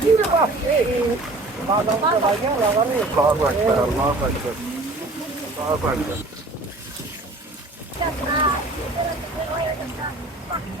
你这！八块钱，八块钱，八块钱。叫，我也等到放的？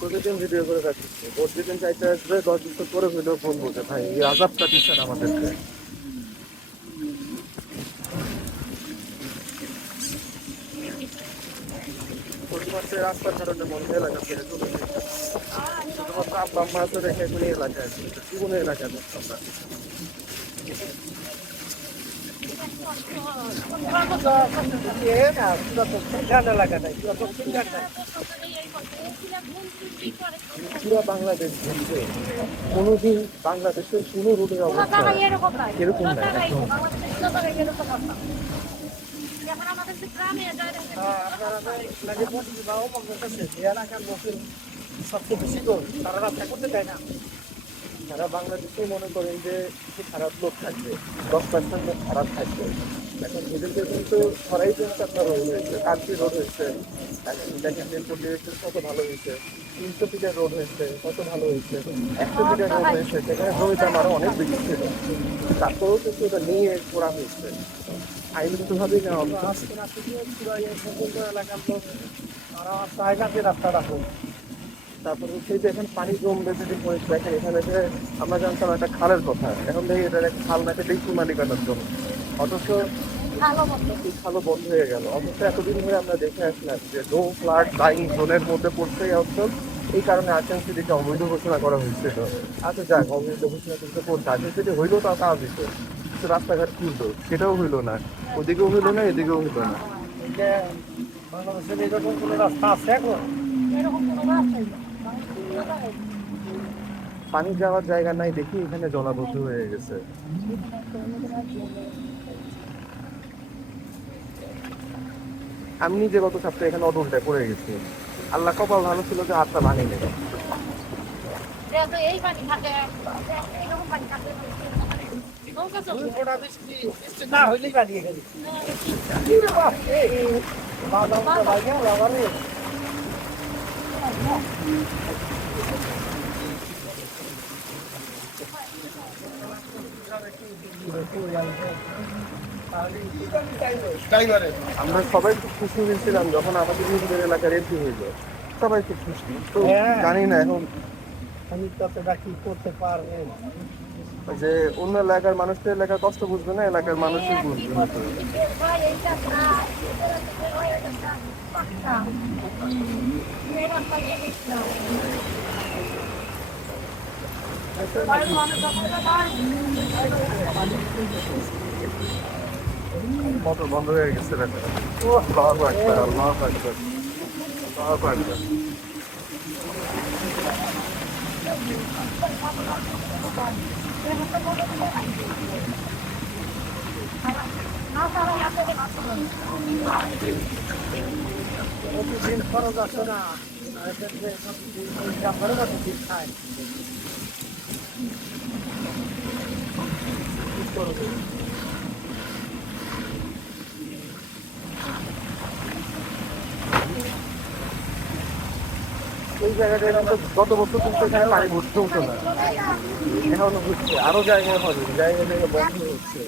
প্রতিদিন ভিডিও করে রাখছি প্রতিদিন চাইতে আসবে, দশ বছর করে ভিডিও ফোন বলতে ভাই, এই আজাবটা দিচ্ছেন আমাদেরকে। এই রাস্তার কারণে মনে এলাকা ছেড়ে চলে গেছে। শুধুমাত্র আব্বা আম্মা আছে রেখে এই এলাকায় আছে এলাকায় যাচ্ছে আমরা। পুরো বাংলাদেশ ঘুরছে কোনোদিন বাংলাদেশের কোনো রোডের অবস্থা এরকম। এখন আমাদের গ্রামে যায় সবচেয়ে বেশি তো তারা রাস্তা করতে চায় না। সারা বাংলাদেশে মনে করেন যে কিছু খারাপ লোক থাকবে দশ পার্সেন্ট লোক খারাপ থাকবে। এখন এদেরকে কিন্তু সরাই কিন্তু আপনার রোড হয়েছে কান্ট্রি রোড হয়েছে দেখেন কত ভালো হয়েছে, তিনশো ফিটের রোড হয়েছে, কত ভালো হয়েছে, একশো ফিটের রোড হয়েছে, সেখানে জমিটা আরও অনেক বেশি ছিল। কিন্তু নিয়ে করা হয়েছে। আইনগতভাবেই নেওয়া হচ্ছে এলাকার লোক, তারা চায় যে রাস্তা রাখুন তারপর হচ্ছে যে এখন পানি জমবে যদি পড়েছে দেখেন এখানে যে আমরা জানতাম একটা খালের কথা এখন দেখি এটা একটা খাল না একটা দেখি মালিকানার জন্য। অথচ খালও বন্ধ। হয়ে গেল। অথচ এতদিন ধরে আমরা দেখে আসলাম যে নো ফ্লাড লাইন জোনের মধ্যে পড়ছে এই অঞ্চল এই কারণে আসাম সিটিকে অবৈধ ঘোষণা করা হয়েছিল আচ্ছা যাক অবৈধ ঘোষণা করতে করতে আসাম সিটি হইলেও তাও কাজ দিত কিন্তু রাস্তাঘাট খুলতো সেটাও হইল না। ওদিকেও হইল না এদিকেও হইল না। বাংলাদেশের এরকম কোনো রাস্তা আছে এখন? এরকম কোনো রাস্তাই না পানি যাওয়ার জায়গা নাই দেখি এখানে জলাবদ্ধ হয়ে গেছে আমি নিজে গত সপ্তাহে এখানে অদলটায় পড়ে গেছি আল্লাহ কপাল ভালো ছিল যে হাতটা ভাঙে নেই যেহেতু এই আমরা সবাই খুব খুশি হয়েছিলাম যখন আমাদের নিজেদের এলাকার এমপি হইল। সবাই খুব খুশি। তো হ্যাঁ। জানি না এখন আমি ততটা কি করতে পারবেন যে অন্য এলাকার মানুষ তো এলাকার কষ্ট বুঝবে না, এলাকার মানুষই বুঝবে। মোটর বন্ধ হয়ে গেছে ব্যাপার প্রতিদিন খরচ আসে না আর এক্ষেত্রে ইনকাম করে না প্রতিদিন জায়গাটা গত বছর কিন্তু এখানে পানি ভর্তি হতো না। এখন হচ্ছে আরও জায়গা হবে, জায়গা জায়গা বন্ধ হচ্ছে।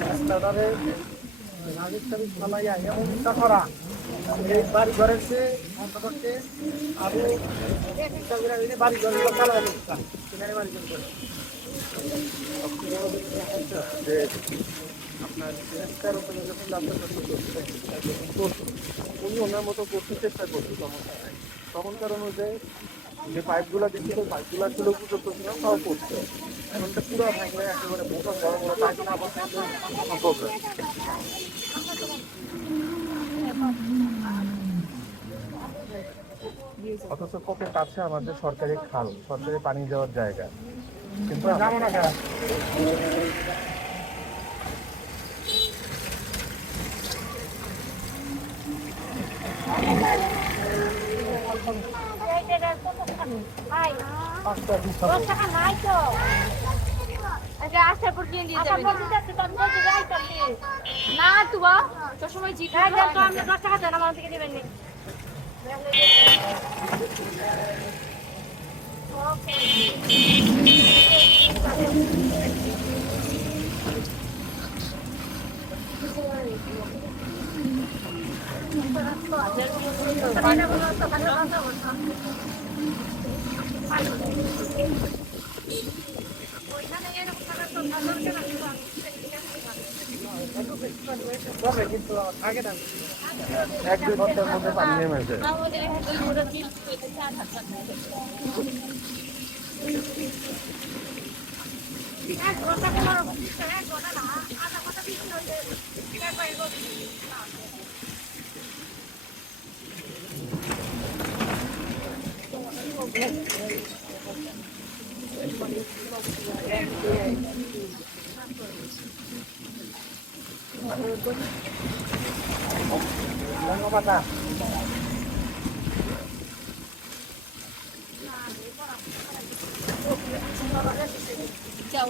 রাস্তাটারে নাগরিক সার্ভিস চালাই এমন করা। এই বাড়ি ঘরের সে অন্তপক্ষে আরও বাড়ি ঘরের চালাই সেখানে বাড়ি ঘর বড় আপনার উপরে যখন আপনার উনি ওনার মতো করতে চেষ্টা করছে সমস্যা তখনকার অনুযায়ী যে পাইপগুলো দিচ্ছিল পাইপগুলো ছিল পুজো করছিল, তাও করছে। এখনটা পুরো ভাঙলে একেবারে বোঝা বড় বড় পাইপ না আবার প্রবলেম অথচ কত কাছে আমাদের সরকারি খাল সরকারি পানি যাওয়ার জায়গা। কিন্তু যাব না কেন। এই যে কত খানি ভাই পাঁচটা বিশ দশ টাকা নাই তো আসার পর কিনে দিয়ে সবসময় জিতে হ্যাঁ দেখ দশ টাকা দেন আমার থেকে নেবেন নি। Thank you. এক দুই ঘণ্টার মধ্যে পানি নেমে আমাদের এখানে দুই ঘণ্টা বৃষ্টি হয়েছে চার হাত এক ঘণ্টা পনেরো মিনিট, এক ঘণ্টা না, আধা ঘণ্টা বিশ মিনিট হইলে এক বাইরে বসে। ধন্যবাদ যাও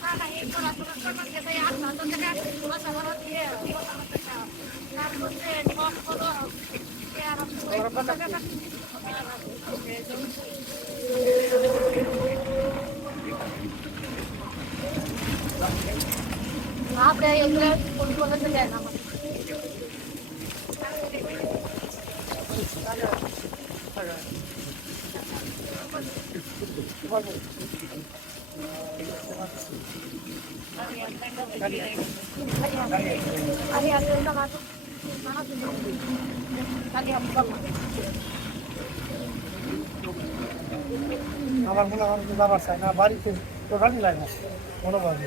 টাকা এই করা করা করা খেতে আট ঘণ্টা থেকে পয়সা ভরা দিয়ে তারপর সে সব করো আর আপনি এগুলো কোন কোন দেন আমার আরে আরে ওটা মাত্র আগে আমি বললাম আমার মনে হয় যে যাবার চাই না বাড়িতে তো গাড়ি লাগে না মনোভাবে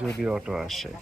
যদি অটো আসে।